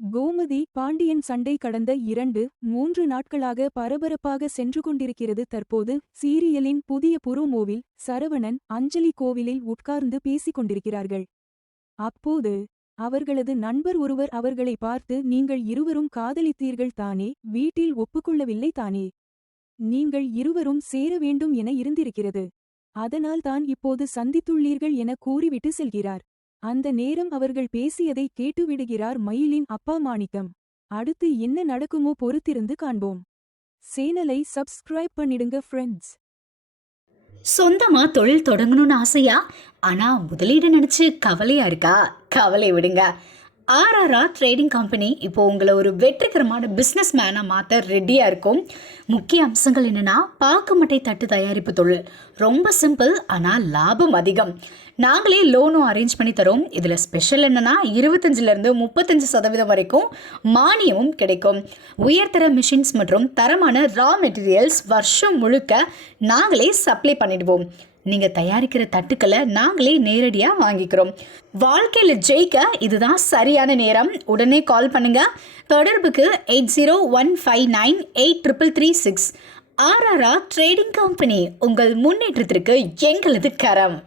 கோமதி பாண்டியன் சண்டை கடந்த 2-3 நாட்களாக பரபரப்பாக சென்று கொண்டிருக்கிறது. தற்போது சீரியலின் புதிய புரோமோவில் சரவணன் அஞ்சலி கோவிலில் உட்கார்ந்து பேசிக் கொண்டிருக்கிறார்கள். அப்போது அவர்களது நண்பர் ஒருவர் அவர்களை பார்த்து, நீங்கள் இருவரும் காதலித்தீர்கள் தானே, வீட்டில் ஒப்புக்கொள்ளவில்லை தானே, நீங்கள் இருவரும் சேர வேண்டும் என இருந்திருக்கிறது, அதனால் தான் இப்போது சந்தித்துள்ளீர்கள் என கூறிவிட்டு செல்கிறார். அந்த நேரம் அவர்கள் பேசியதை கேட்டுவிடுகிறார் மயிலின் அப்பா மாணிக்கம். அடுத்து என்ன நடக்குமோ பொறுத்திருந்து காண்போம். சேனலை சப்ஸ்கிரைப் பண்ணிடுங்க ஃப்ரெண்ட்ஸ். சொந்தமா தொழில் தொடங்கணும்னு ஆசையா? ஆனா முதலீடு நினைச்சு கவலையா இருக்கா? கவலை விடுங்க. ஆர்ஆர்ஆர் ட்ரேடிங் கம்பெனி இப்போ உங்களை ஒரு வெற்றிகரமான பிஸ்னஸ் மேனாக மாற்ற ரெடியாக இருக்கும். முக்கிய அம்சங்கள் என்னென்னா, பாக்கு மட்டை தட்டு தயாரிப்பு தொழில் ரொம்ப சிம்பிள், ஆனால் லாபம் அதிகம். நாங்களே லோனும் அரேஞ்ச் பண்ணி தரோம். இதில் ஸ்பெஷல் என்னென்னா 25% 35% வரைக்கும் மானியமும் கிடைக்கும். உயர்தர மிஷின்ஸ் மற்றும் தரமான ரா மெட்டீரியல்ஸ் வருஷம் முழுக்க நாங்களே சப்ளை பண்ணிடுவோம். நீங்கள் தயாரிக்கிற தட்டுக்களை நாங்களே நேரடியாக வாங்கிக்கிறோம். வாழ்க்கையில் ஜெயிக்க இதுதான் சரியான நேரம். உடனே கால் பண்ணுங்க. தொடர்புக்கு 8015983336. ஆர்ஆர்ஆர் ட்ரேடிங் கம்பெனி, உங்கள் முன்னேற்றத்திற்கு எங்களது கரம்.